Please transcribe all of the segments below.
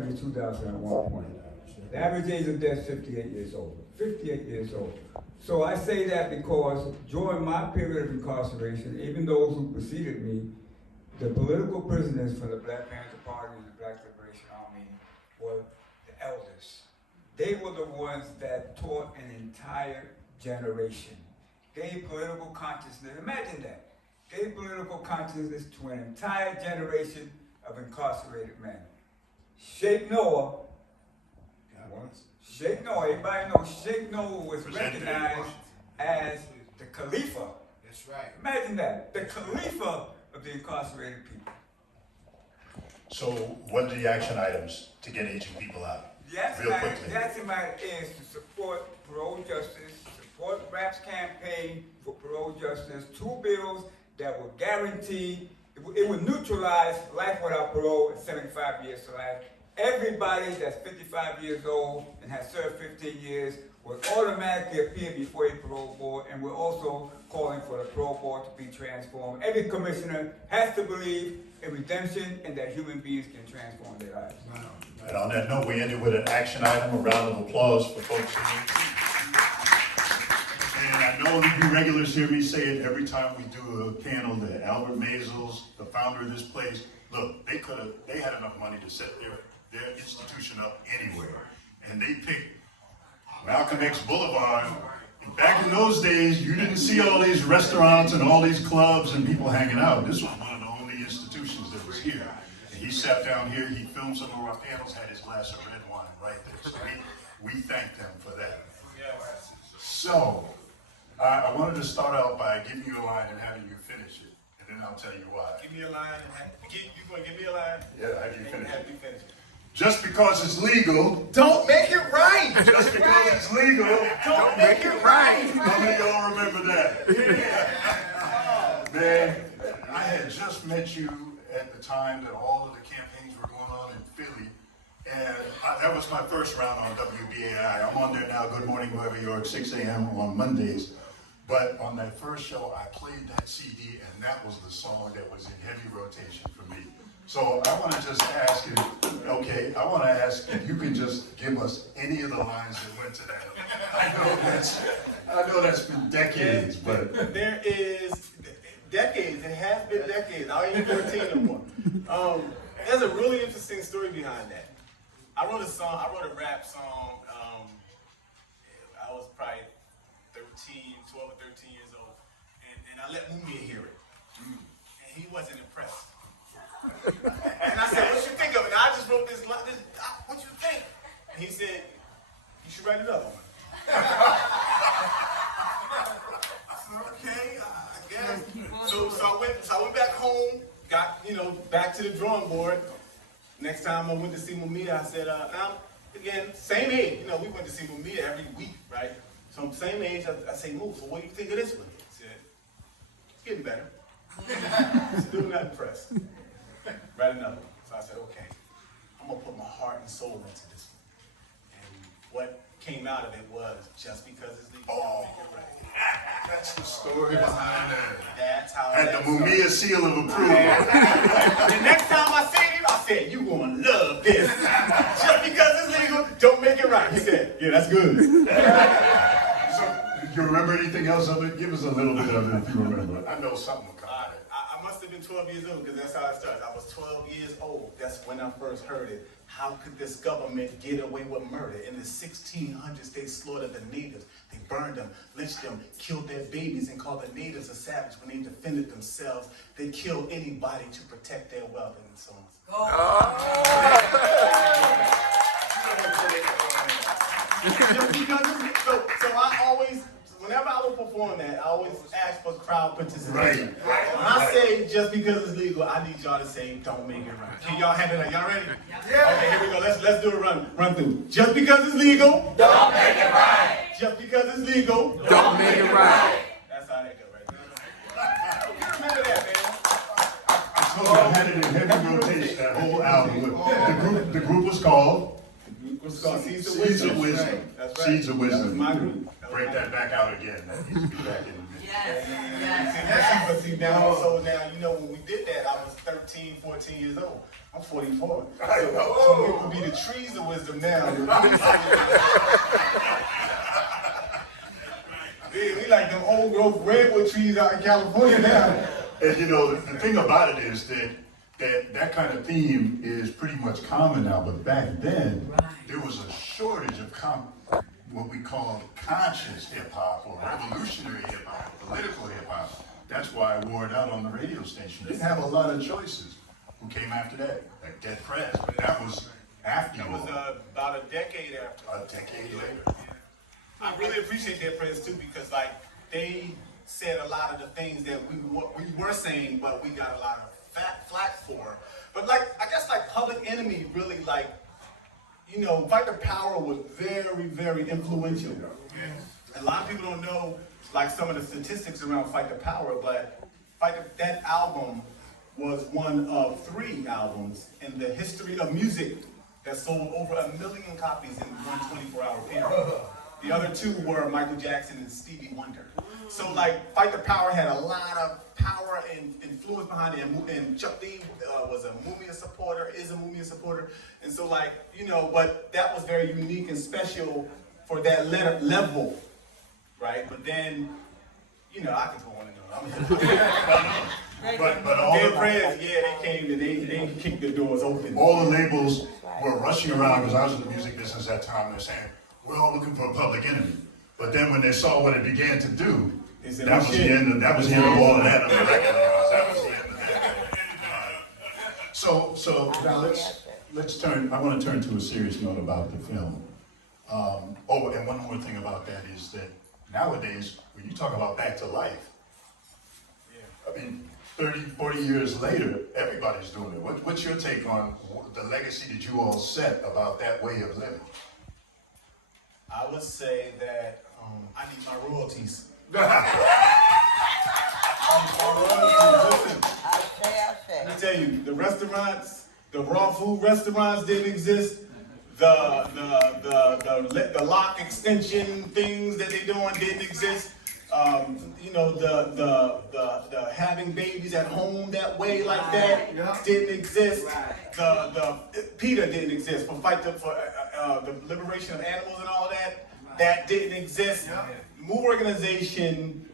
172,000 at one point. The average age of death is 58 years old. 58 years old. So I say that because during my period of incarceration, even those who preceded me, the political prisoners from the Black Panther Party and the Black Liberation Army were the elders. They were the ones that taught an entire generation, gave political consciousness. Imagine that. Gave political consciousness to an entire generation of incarcerated men. Sheikh Noah, everybody knows Sheikh Noah was recognized as the Khalifa. That's right. Imagine that, the Khalifa of the incarcerated people. So what are the action items to get aging people out? The action item is to support parole justice, support RAP's campaign for parole justice, 2 bills that will guarantee, it would neutralize life without parole at 75 years to life. Everybody that's 55 years old and has served 15 years will automatically appear before a parole board, and we're also calling for the parole board to be transformed. Every commissioner has to believe in redemption and that human beings can transform their lives. And on that note, we ended with an action item, a round of applause for folks. And I know you regulars hear me say it every time we do a panel that Albert Maysles, the founder of this place, look, they had enough money to set their institution up anywhere. And they picked Malcolm X Boulevard. And back in those days, you didn't see all these restaurants and all these clubs and people hanging out. This was one of the only institutions that was here. And he sat down here, he filmed some of our panels, had his glass of red wine right there. So we thank them for that. So, I wanted to start out by giving you a line and having you finish it. And then I'll tell you why. Give me a line. You going to give me a line? Yeah, have you finish Have it. you finish it. Just because it's legal, Don't make it right. just because it's legal, Don't make it right. how many of y'all remember that? Man, I had just met you at the time that all of the campaigns were going on in Philly, and that was my first round on WBAI. I'm on there now, Good Morning Wherever You Are, at 6 a.m. on Mondays. But on that first show, I played that CD, and that was the song that was in heavy rotation for me. So I want to just ask you, I want to ask if you can just give us any of the lines that went to that. I know that's been decades, but There is decades. It has been decades. I ain't 13 no more. There's a really interesting story behind that. I wrote a rap song. I was probably 12 or 13 years old, and I let Mumia hear it, and he wasn't impressed. And I said, "What you think of it?" And I just wrote this. What you think? And he said, "You should write another one." I said, "Okay, I guess." So I went back home, got back to the drawing board. Next time I went to see Mumia, I said, again, same age. We went to see Mumia every week, right? So same age. I say, "Move. So what do you think of this one?" He said, "It's getting better." Still not impressed. Write another one. So I said, "Okay, I'm gonna put my heart and soul into this one." And what came out of it was just because it's legal. Oh, that's the story behind that. That's how. Had the Mumia seal of approval. The next time I seen him, I said, "You gonna love this. Just because it's legal, don't make it right." He said, "Yeah, that's good." So, you remember anything else of it? Give us a little bit of it if you remember. I know something will come out of it. I must have been 12 years old because that's how it started. I was 12 years old. That's when I first heard it. How could this government get away with murder? In the 1600s, they slaughtered the natives. They burned them, lynched them, killed their babies, and called the natives a savage when they defended themselves. They killed anybody to protect their wealth and so on. So I always, whenever I would perform that, I always ask for crowd participation. Right. When I say just because it's legal, I need y'all to say don't make it right. Can y'all handle that? Y'all ready? Yeah. Okay, here we go. Let's do a run through. Just because it's legal, Don't make it right. just because it's legal, Don't make it right. that's how that go right there. You remember that, man? I told you I had it in heavy rotation, that whole album. The group was called What's called Seeds of Seeds Wisdom. of Wisdom. That's right. Seeds of That was Wisdom. my group. Break that back out again. That needs to be back in the mix. But see now, so now, you know, when we did that, I was 13, 14 years old. I'm 44. So we would be the trees of wisdom now. We like them old growth redwood trees out in California now. And you know, the thing about it is that kind of theme is pretty much common now, but back then, there was a shortage of what we call conscious hip-hop or revolutionary hip-hop, political hip-hop. That's why I wore it out on the radio station. Didn't have a lot of choices. Who came after that? Like Dead Prez, but that was after you. That was about a decade after. A decade later. I really appreciate Dead Prez too, because like they said a lot of the things that we were saying, but we got a lot of flack for. But like, I guess like Public Enemy really like, you know, Fight the Power was very, very influential. A lot of people don't know like some of the statistics around Fight the Power, but that album was one of 3 albums in the history of music that sold over 1 million copies in one 24-hour period. The other 2 were Michael Jackson and Stevie Wonder. So like Fight the Power had a lot of power and influence behind it, and Chuck D was a Mumia supporter, is a Mumia supporter, and so like, you know, but that was very unique and special for that level, right? But then, you know, I could go on and on. But all Dead Prez, they came and they kicked the doors open. All the labels were rushing around, because I was in the music business at that time. They're saying, we're all looking for a Public Enemy. But then when they saw what it began to do, that was the end of all of that on the record. That was the end of that. So now let's turn. I want to turn to a serious note about the film. And one more thing about that is that nowadays, when you talk about back to life, I mean, 30, 40 years later, everybody's doing it. What's your take on the legacy that you all set about that way of living? I would say that I need my royalties. I Listen, let me tell you, the restaurants, the raw food restaurants didn't exist. The lock extension things that they doing didn't exist. You know, the having babies at home that way like that didn't exist. The PETA didn't exist for the liberation of animals and all that. That didn't exist. Moo organization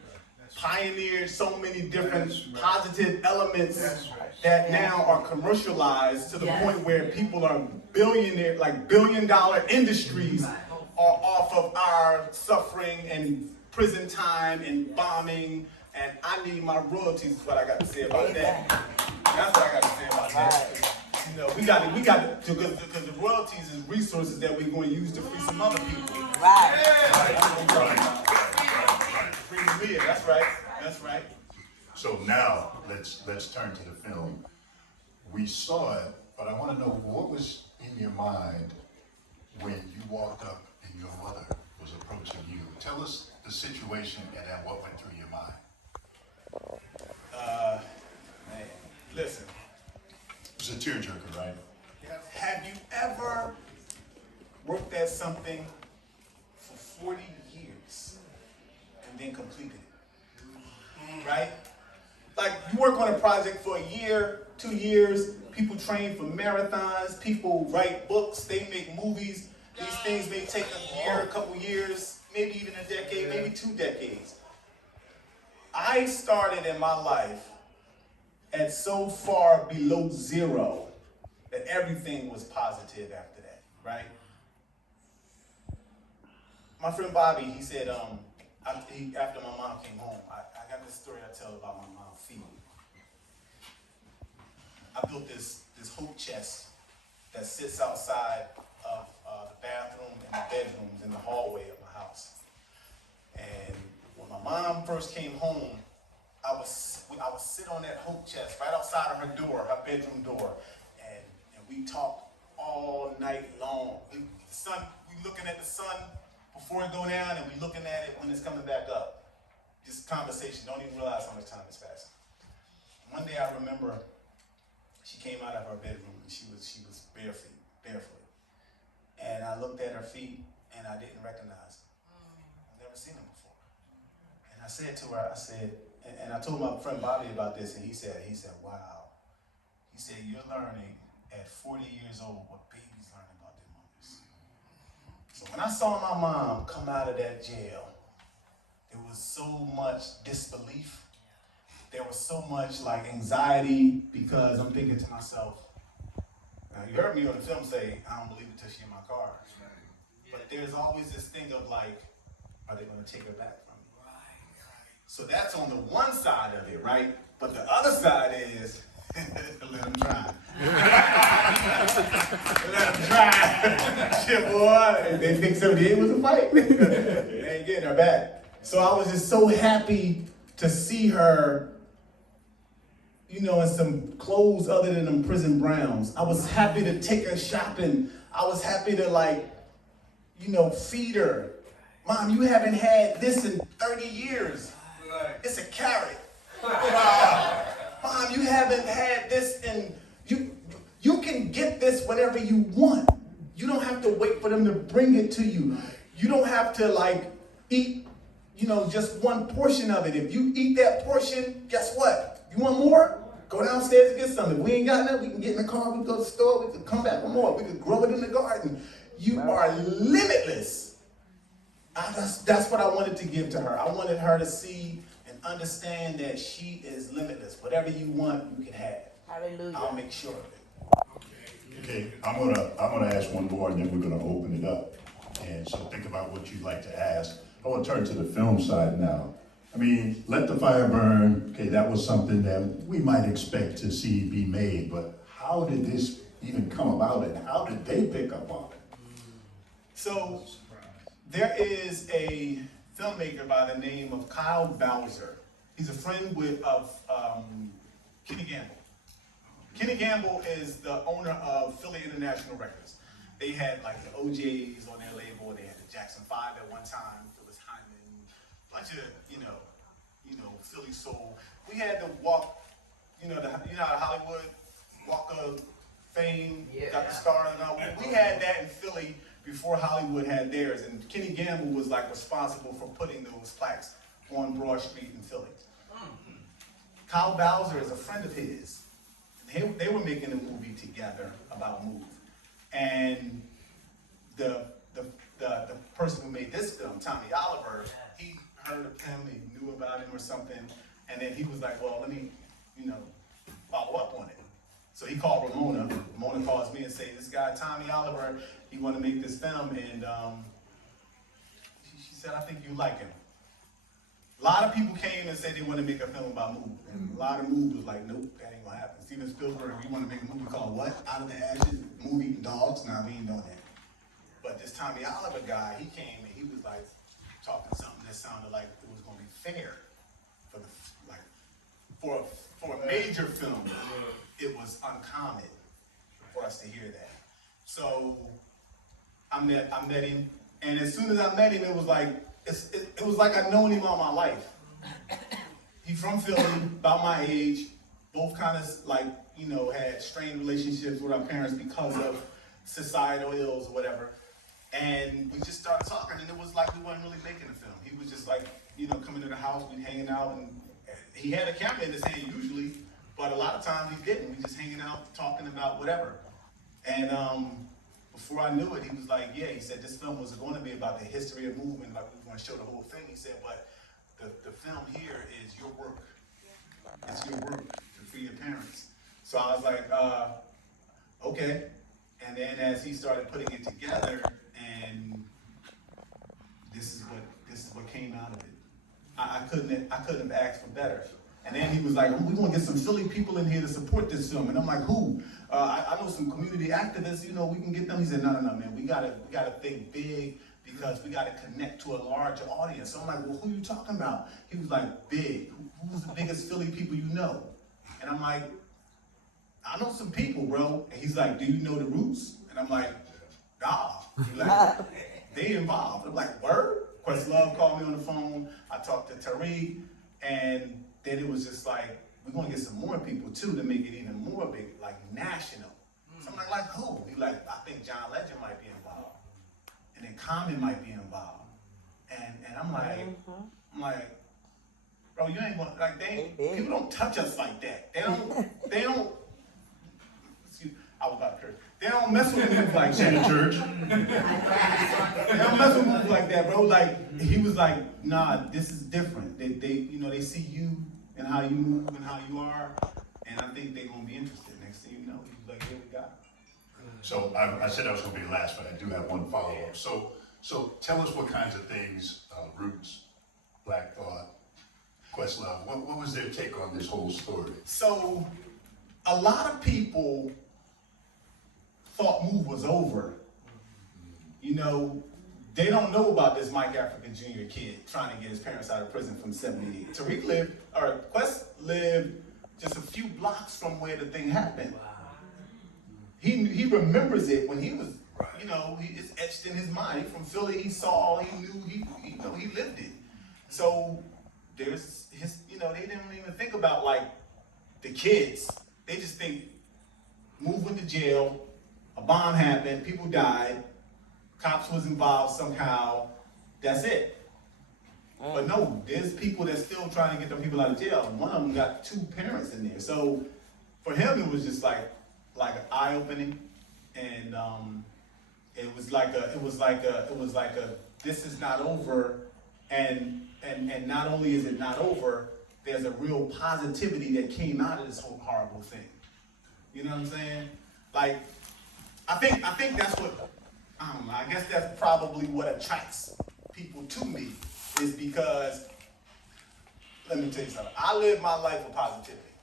pioneered so many different positive elements that now are commercialized to the point where people are billionaire, like billion-dollar industries are off of our suffering and prison time and bombing, and I need my royalties is what I got to say about that. That's what I got to say about that. You know, we got to, because the royalties is resources that we're going to use to free some other people. Right. Free Maria, that's right. That's right. So now let's turn to the film. We saw it, but I want to know what was in your mind when you walked up and your mother was approaching you. Tell us the situation and then what went through your mind. Man, listen. It was a tearjerker, right? Have you ever worked at something for 40 years and then completed it? Right? Like you work on a project for a year, 2 years, people train for marathons, people write books, they make movies. These things may take a year, a couple years, maybe even a decade, maybe 2 decades. I started in my life at so far below zero that everything was positive after that, right? My friend Bobby, he said, after my mom came home, I got this story I tell about my mom's feet. I built this hoop chest that sits outside of the bathroom and the bedrooms in the hallway of my house. And when my mom first came home, I would sit on that hoop chest right outside of her door, her bedroom door, and we talked all night long. We looking at the sun before it go down, and we looking at it when it's coming back up. Just conversation, don't even realize how much time is passing. One day I remember she came out of her bedroom and she was barefoot. And I looked at her feet and I didn't recognize them. I've never seen them before. And I said to her, I said, and I told my friend Bobby about this, and he said, wow. He said, you're learning at 40 years old what babies learn about their mothers. So when I saw my mom come out of that jail, there was so much disbelief. There was so much like anxiety because I'm thinking to myself, now you heard me on the film say, I don't believe it till she's in my car. But there's always this thing of like, are they gonna take her back from me? So that's on the one side of it, right? But the other side is, let them try. Let them try. Shit, boy, they think 78 was a fight. They ain't getting her back. So I was just so happy to see her, you know, in some clothes other than them prison browns. I was happy to take her shopping. I was happy to like, you know, feed her. Mom, you haven't had this in 30 years. It's a carrot. Mom, you haven't had this in, you can get this whenever you want. You don't have to wait for them to bring it to you. You don't have to like eat, you know, just one portion of it. If you eat that portion, guess what? You want more? Go downstairs and get some. If we ain't got nothing, we can get in the car, we can go to the store, we can come back with more. We can grow it in the garden. You are limitless. That's what I wanted to give to her. I wanted her to see and understand that she is limitless. Whatever you want, you can have. Hallelujah. I'll make sure of it. Okay, I'm gonna ask one more, and then we're gonna open it up. And so think about what you'd like to ask. I want to turn to the film side now. I mean, Let the Fire Burn. Okay, that was something that we might expect to see be made, but how did this even come about, and how did they pick up on it? So there is a filmmaker by the name of Kyle Bowser. He's a friend of Kenny Gamble. Kenny Gamble is the owner of Philly International Records. They had like the OJs on their label. They had the Jackson 5 at one time. Phyllis Hyman, a bunch of you know Philly soul. We had the walk, you know how Hollywood Walk of Fame got the star and all. We had that in Philly before Hollywood had theirs, and Kenny Gamble was like responsible for putting those plaques on Broad Street in Philly. Kyle Bowser is a friend of his. They were making a movie together about Move, and the person who made this film, Tommy Oliver, he heard of him, he knew about him or something, and then he was like, well, let me, follow up on it. So he called Ramona. Ramona calls me and say, this guy, Tommy Oliver, he want to make this film, and she said, I think you like him. A lot of people came and said they want to make a film about Move, and a lot of Move was like, nope, that ain't gonna happen. Steven Spielberg, we want to make a movie called what? Out of the Ashes, Move Eating Dogs? Nah, we ain't doing that. But this Tommy Oliver guy, he came and he was like talking something that sounded like it was gonna be fair for for a major film. It was uncommon for us to hear that. So I met him, and as soon as I met him, it was like it was like I'd known him all my life. He's from Philly, about my age. Both kind of like, had strained relationships with our parents because of societal ills or whatever. And we just started talking, and it was like we weren't really making a film. He was just like, coming to the house, we'd hanging out, and he had a camera in his hand usually, but a lot of times he didn't. We just hanging out, talking about whatever. And before I knew it, he was like, yeah, he said this film was going to be about the history of movement, like we were going to show the whole thing. He said, but the film here is your work. It's your work for your parents. So I was like, okay. And then as he started putting it together, and this is what came out of it. I couldn't have asked for better. And then he was like, we're gonna get some Philly people in here to support this film. And I'm like, who? I know some community activists, we can get them. He said, no, man, we gotta think big, because we gotta connect to a larger audience. So I'm like, well, who are you talking about? He was like, big. Who's the biggest Philly people you know? And I'm like, I know some people, bro. And he's like, do you know the Roots? And I'm like, nah. He's like, they involved. I'm like, word? Questlove called me on the phone. I talked to Tariq, and then it was just like, we're gonna get some more people too to make it even more big, like national. So I'm like who? He's like, I think John Legend might be involved, and then Common might be involved. And I'm like, bro, you ain't gonna, like, people don't touch us like that. They don't, excuse, I was about to curse. They don't mess with moves like In the that. church. They don't mess with moves like that, bro. Like, he was like, nah, this is different. They see you and how you move and how you are, and I think they're gonna be interested. Next thing you know, he's like, here we go. So I said I was gonna be last, but I do have one follow-up. So tell us what kinds of things, Roots, Black Thought, Questlove, what was their take on this whole story? So, a lot of people thought Move was over. You know, they don't know about this Mike Africa Jr. kid trying to get his parents out of prison from 78. Quest lived just a few blocks from where the thing happened. He remembers it when he was, you know, it's etched in his mind. From Philly, he saw, he knew, he lived it. So there's his, you know, they didn't even think about like the kids. They just think Move went to jail, a bomb happened, people died, cops was involved somehow, that's it. But no, there's people that's still trying to get them people out of jail. One of them got 2 parents in there. So for him, it was just like an eye-opening, and it was like a this is not over, and not only is it not over, there's a real positivity that came out of this whole horrible thing. You know what I'm saying? Like, I think that's what, I don't know, I guess that's probably what attracts people to me, is because, let me tell you something, I live my life with positivity.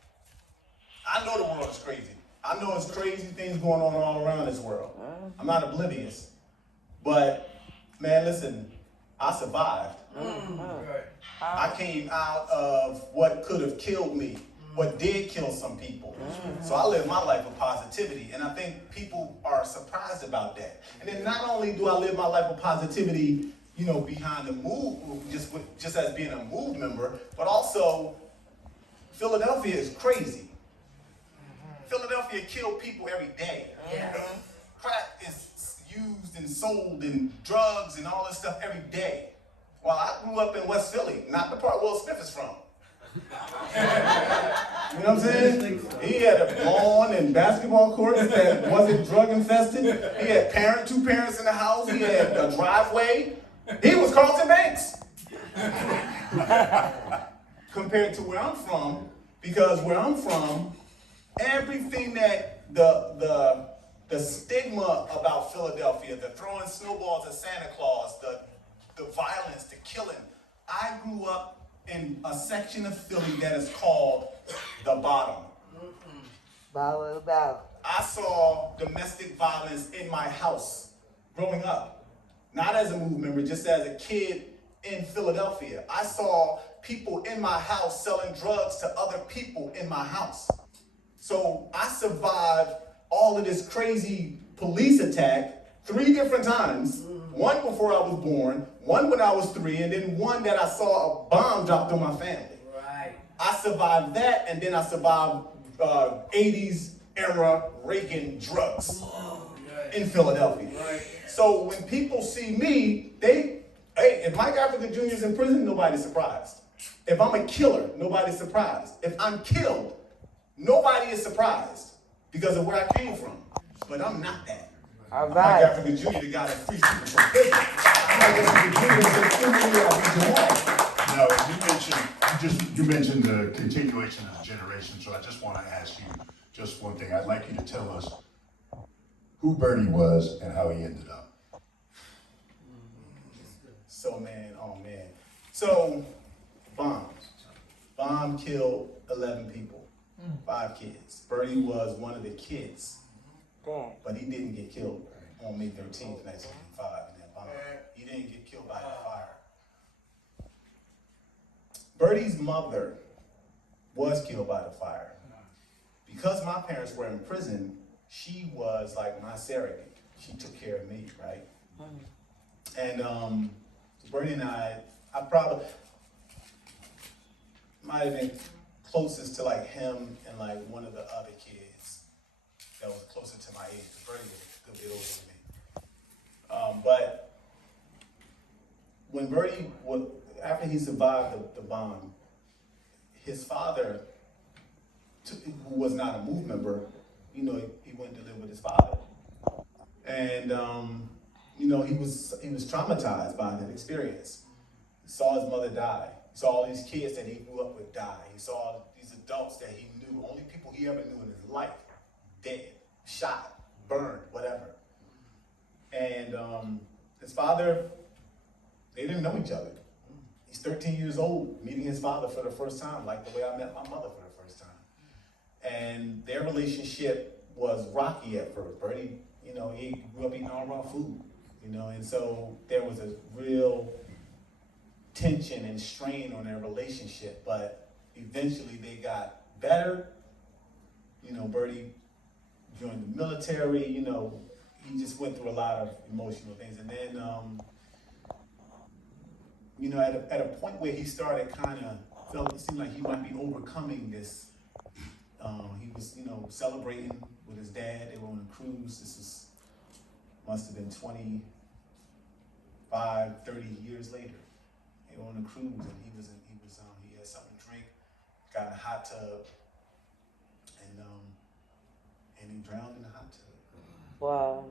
I know the world is crazy. I know there's crazy things going on all around this world. I'm not oblivious. But, man, listen, I survived. I came out of what could have killed me, what did kill some people. So I live my life with positivity, and I think people are surprised about that. And then not only do I live my life with positivity, you know, behind the Move, just as being a Move member, but also Philadelphia is crazy. Philadelphia killed people every day. Crack is used and sold and drugs and all this stuff every day. Well, I grew up in West Philly, not the part Will Smith is from. You know what I'm saying? He had a lawn and basketball courts that wasn't drug infested. He had 2 parents in the house. He had a driveway. He was Carlton Banks. Compared to where I'm from, because where I'm from, everything that the stigma about Philadelphia, the throwing snowballs at Santa Claus, the violence, the killing. I grew up in a section of Philly that is called the Bottom. I saw domestic violence in my house growing up, not as a Move member, just as a kid in Philadelphia. I saw people in my house selling drugs to other people in my house. So I survived all of this crazy police attack 3 different times. One before I was born, one when I was 3, and then one that I saw a bomb dropped on my family. Right. I survived that, and then I survived 80s era Reagan drugs in Philadelphia. Right. So when people see me, hey, if Mike Africa Jr. is in prison, nobody's surprised. If I'm a killer, nobody's surprised. If I'm killed, nobody is surprised because of where I came from. But I'm not that. All Mike right. Africa Jr., the guy that frees people from prison. Mike Africa Jr. says, Now, you mentioned the continuation of the generation, so I just want to ask you just one thing. I'd like you to tell us who Bernie was and how he ended up. So, man, oh man. So, bomb killed 11 people, 5 kids. Bernie was one of the kids, but he didn't get killed on May 13th, 1985 in that bomb. He didn't get killed by the fire. Bertie's mother was killed by the fire. Because my parents were in prison, she was like my surrogate. She took care of me, right? And Bertie and I probably might have been closest to like him and like one of the other kids that was closer to my age. Bertie was a good bit older than me. But when Bertie, after he survived the bomb, his father, who was not a MOVE member, he went to live with his father. And, he was traumatized by that experience. He saw his mother die. He saw all these kids that he grew up with die. He saw these adults that he knew, only people he ever knew in his life, dead, shot, burned, whatever. And his father, they didn't know each other. He's 13 years old, meeting his father for the first time, like the way I met my mother for the first time. And their relationship was rocky at first. Bertie, he grew up eating all raw food, and so there was a real tension and strain on their relationship, but eventually they got better. Bertie joined the military, he just went through a lot of emotional things. And then, at a point where he started it seemed like he might be overcoming this. He was, celebrating with his dad. They were on a cruise. Must have been 25, 30 years later. They were on a cruise, and he had something to drink, got in a hot tub, and he drowned in the hot tub. Wow.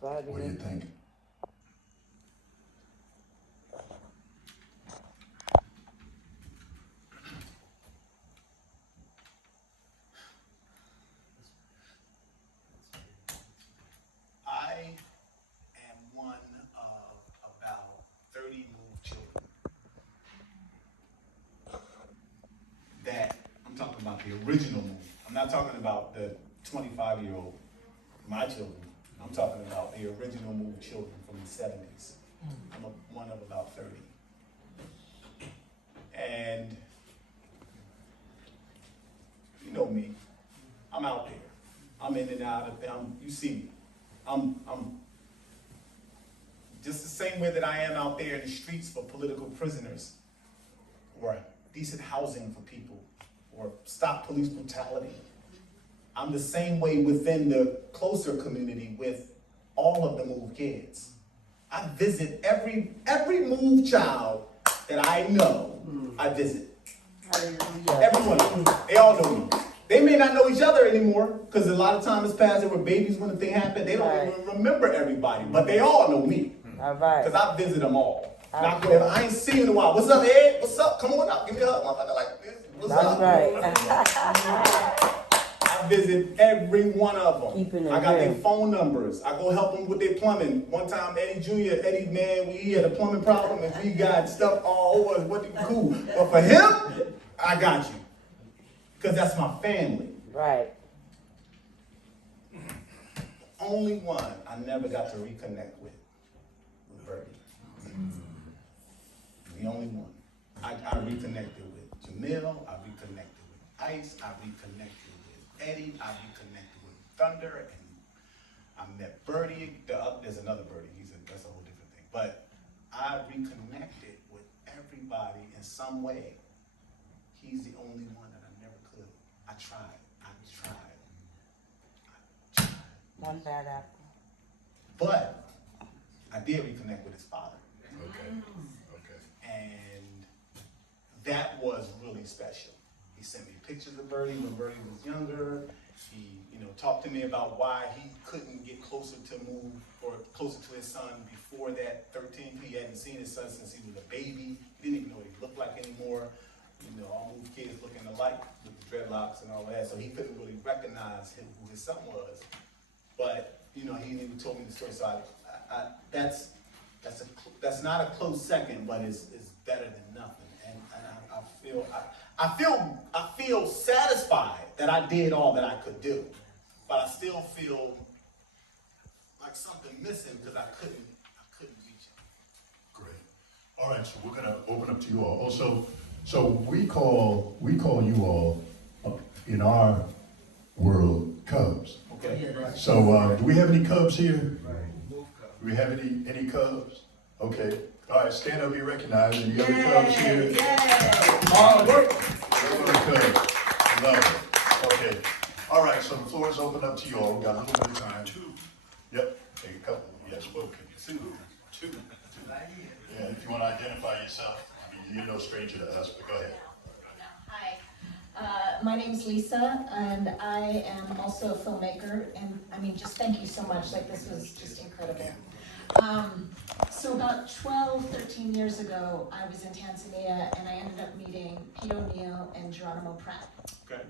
What do you think? I am one of about 30 MOVE children that, I'm talking about the original MOVE. I'm not talking about the 25-year-old, my children. I'm talking about the original MOVE children from the 70s. I'm one of about 30. And you know me, I'm out there. I'm in and out of them. You see me. I'm just the same way that I am out there in the streets for political prisoners, or decent housing for people, or stop police brutality. I'm the same way within the closer community with all of the MOVE kids. I visit every MOVE child that I know, I visit. Every one of them. They all know me. They may not know each other anymore, because a lot of time has passed. They were babies when the thing happened. They don't even remember everybody, but they all know me. All right. Because I visit them all. I ain't seen you in a while. What's up, Ed? What's up? Come on up. Give me a hug, motherfucker. Like this. What's up? That's right. I visit every one of them. Keeping it I got their real. phone numbers. I go help them with their plumbing. One time, Eddie, man, we had a plumbing problem and we got stuff all over. What cool. But for him, I got you. Because that's my family. Right. Only one I never got to reconnect with Bertie. The only one. I reconnected with Jamil, I reconnected with Ice, I reconnected with Eddie, I reconnected with Thunder, and I met Bertie. There's another Bertie, that's a whole different thing. But I reconnected with everybody in some way. He's the only one that I never could. I tried. One bad apple. But I did reconnect with his father. Okay. And that was really special. He sent me pictures of Bertie when Bertie was younger. He, talked to me about why he couldn't get closer to MOVE or closer to his son before that 13. He hadn't seen his son since he was a baby. He didn't even know what he looked like anymore. All MOVE kids looking alike with the dreadlocks and all that. So he couldn't really recognize who his son was. But, he even told me the story. So that's not a close second, but it's better than nothing. And I feel satisfied that I did all that I could do, but I still feel like something missing because I couldn't reach it. Great. All right, so we're gonna open up to you all. Also, so we call you all in our world Cubs. Okay. So do we have any Cubs here? Do we have any Cubs? Okay. All right, stand up, be recognized. Any other Cubs here? Hard work. Cubs. Love it. Okay. All right, so the floor is open up to you all. We got a little bit of time. Two. Yep. Take a couple. Yes, spoken. Two. Yeah, if you want to identify yourself, I mean, you're no stranger to us, but go ahead. Hi, my name's Lisa, and I am also a filmmaker, and I mean, just thank you so much, like, this was just incredible. So about 12, 13 years ago, I was in Tanzania, and I ended up meeting Pete O'Neill and Geronimo Pratt. Okay.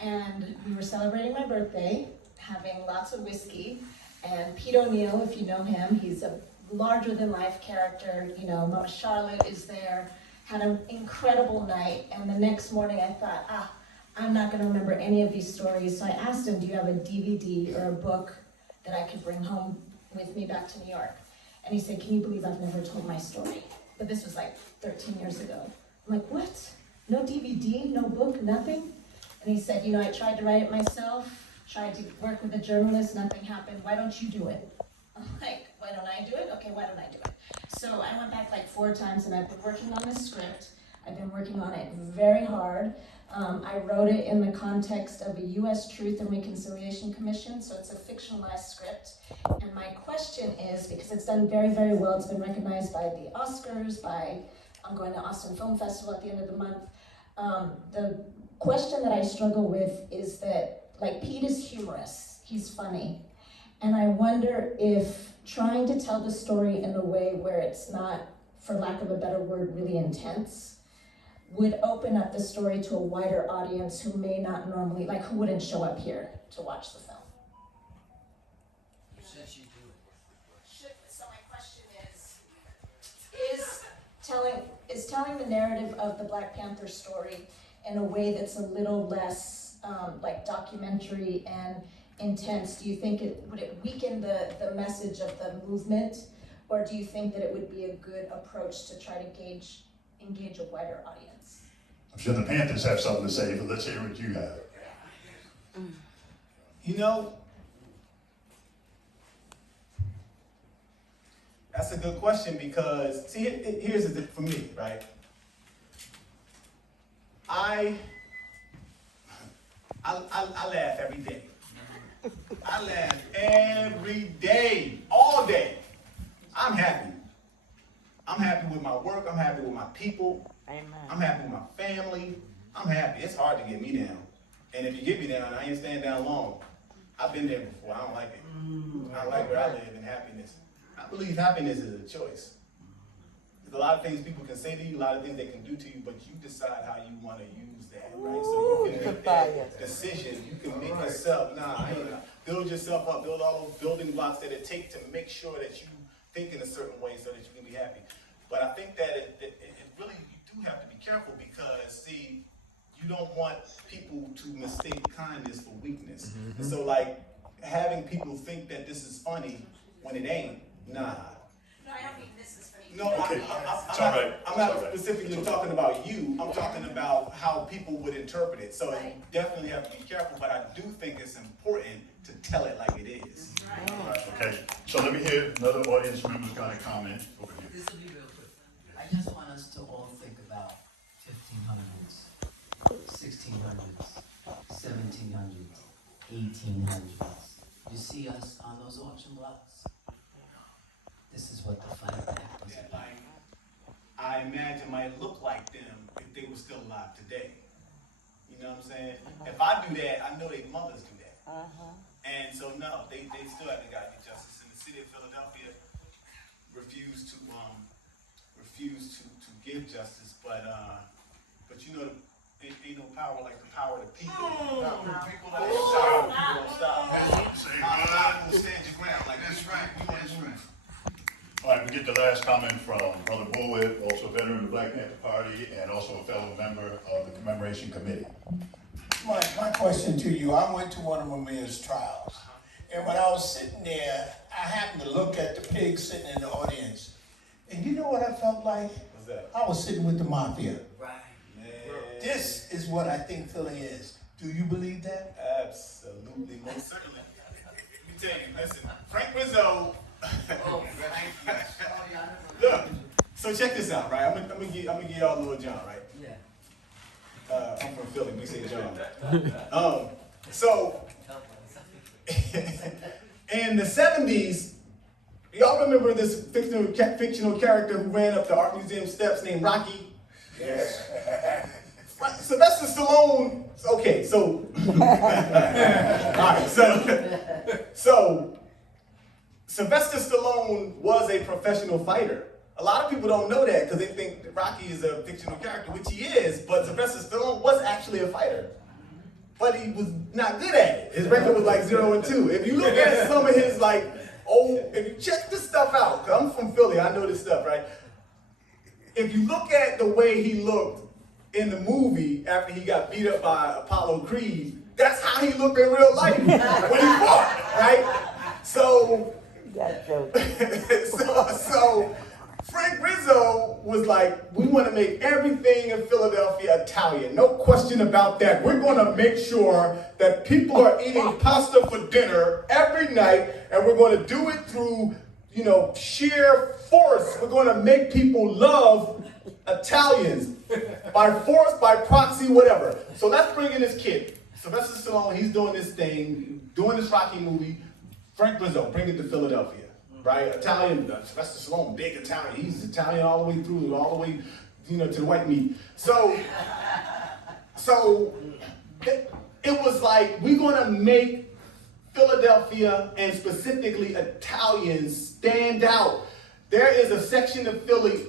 And we were celebrating my birthday, having lots of whiskey, and Pete O'Neill, if you know him, he's a larger-than-life character, you know, Charlotte is there, had an incredible night, and the next morning I thought, I'm not gonna remember any of these stories, so I asked him, do you have a DVD or a book that I could bring home with me back to New York? And he said, can you believe I've never told my story? But this was like 13 years ago. I'm like, what? No DVD, no book, nothing? And he said, you know, I tried to write it myself, tried to work with a journalist, nothing happened, why don't you do it? I'm like, why don't I do it? Okay, why don't I do it? So I went back like 4 times, and I've been working on this script. I've been working on it very hard. I wrote it in the context of a U.S. Truth and Reconciliation Commission, so it's a fictionalized script. And my question is, because it's done very, very well, it's been recognized by the Oscars, I'm going to Austin Film Festival at the end of the month. The question that I struggle with is that, like, Pete is humorous, he's funny. And I wonder if trying to tell the story in a way where it's not, for lack of a better word, really intense, would open up the story to a wider audience who may not normally, like, who wouldn't show up here to watch the film. So my question is telling the narrative of the Black Panther story in a way that's a little less like documentary and intense, do you think would it weaken the message of the movement, or do you think that it would be a good approach to try to engage a wider audience? I'm sure the Panthers have something to say, but let's hear what you have. You know, that's a good question, because, see, here's the thing for me, right? I laugh every day. I laugh every day, all day. I'm happy. I'm happy with my work. I'm happy with my people. Amen. I'm happy with my family. I'm happy. It's hard to get me down. And if you get me down, I ain't staying down long. I've been there before. I don't like it. I like where I live in happiness. I believe happiness is a choice. There's a lot of things people can say to you, a lot of things they can do to you, but you decide how you want to use that, right? So you can make that decision. You can make yourself, build yourself up, build all those building blocks that it takes to make sure that you think in a certain way so that you can be happy. But I think that it really, you do have to be careful, because, see, you don't want people to mistake kindness for weakness. Mm-hmm. And so, like, having people think that this is funny when it ain't, nah. No, I don't mean this is funny. No, okay. I'm not specifically talking about you. I'm talking about how people would interpret it. So you definitely have to be careful, but I do think it's important to tell it like it is. Okay, so let me hear another audience member's got a comment over here. This will be real quick. I just want us to all think about 1500s, 1600s, 1700s, 1800s. You see us on those auction blocks? This is what the fight back was about. I imagine might look like them if they were still alive today. You know what I'm saying? If I do that, I know their mothers do that. And so no, they still haven't gotten justice. And the city of Philadelphia refused to give justice, but you know, ain't no power like the power of the people. People don't stop. I'm gonna stand your ground. Like, that's right. That's right. All right, we get the last comment from Brother Bulwick, also a veteran of the Black Panther Party and also a fellow member of the Commemoration Committee. My question to you, I went to one of Mamia's trials, and when I was sitting there, I happened to look at the pig sitting in the audience, and you know what I felt like? What's that? I was sitting with the mafia. Right. Man. This is what I think Philly is. Do you believe that? Absolutely, most certainly. Let me tell you, listen, Frank Rizzo. Look, so check this out, right? I'm gonna give y'all a little John, right? Yeah. I'm from Philly, we say John. So in the 70s, y'all remember this fictional character who ran up the art museum steps named Rocky? Yes. Sylvester Stallone, okay, so, all right, so Sylvester Stallone was a professional fighter. A lot of people don't know that because they think that Rocky is a fictional character, which he is, but Sylvester Stallone was actually a fighter. But he was not good at it. His record was like 0-2. If you look at some of his if you check this stuff out, because I'm from Philly, I know this stuff, right? If you look at the way he looked in the movie after he got beat up by Apollo Creed, that's how he looked in real life when he fought, right? So, That joke. so Frank Rizzo was like, we want to make everything in Philadelphia Italian. No question about that. We're going to make sure that people are eating pasta for dinner every night, and we're going to do it through, sheer force. We're going to make people love Italians by force, by proxy, whatever. So let's bring in this kid. Sylvester Stallone, he's doing this thing, doing this Rocky movie. Frank Rizzo, bring it to Philadelphia. Right, Italian, Sylvester Stallone, big Italian. He's Italian all the way through, all the way, to the white meat. So it was like, we're gonna make Philadelphia and specifically Italians stand out. There is a section of Philly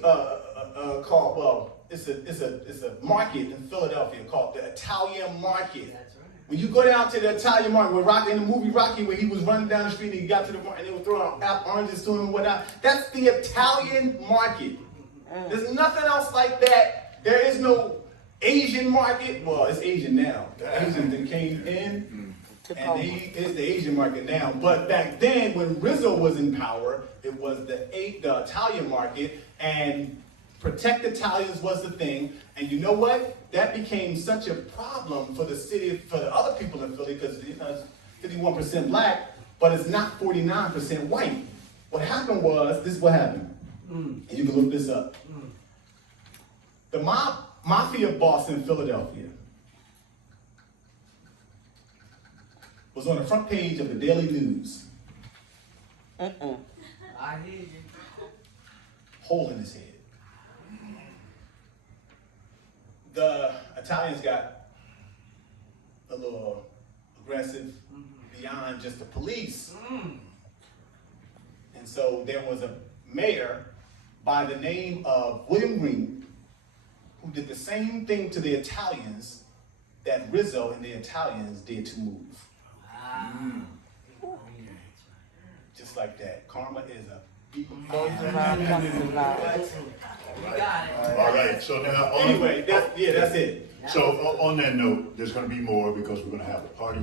called, it's a market in Philadelphia called the Italian Market. When you go down to the Italian market, where Rocky, in the movie Rocky, where he was running down the street and he got to the market and they were throwing oranges to him and whatnot, that's the Italian market. There's nothing else like that. There is no Asian market. Well, it's Asian now. The Asians that came in, and it's the Asian market now. But back then, when Rizzo was in power, it was the Italian market, and protect Italians was the thing. And you know what? That became such a problem for the city, for the other people in Philly, because it's 51% black, but it's not 49% white. What happened was, this is what happened. And you can look this up. The mafia boss in Philadelphia was on the front page of the Daily News. I hear you. Hole in his head. The Italians got a little aggressive beyond just the police. And so there was a mayor by the name of William Green who did the same thing to the Italians that Rizzo and the Italians did to move. Just like that. Karma is a beat. Goes around, comes around. You got it. All right, so now, Anyway, that's it. so on that note, there's gonna be more because we're gonna have a party.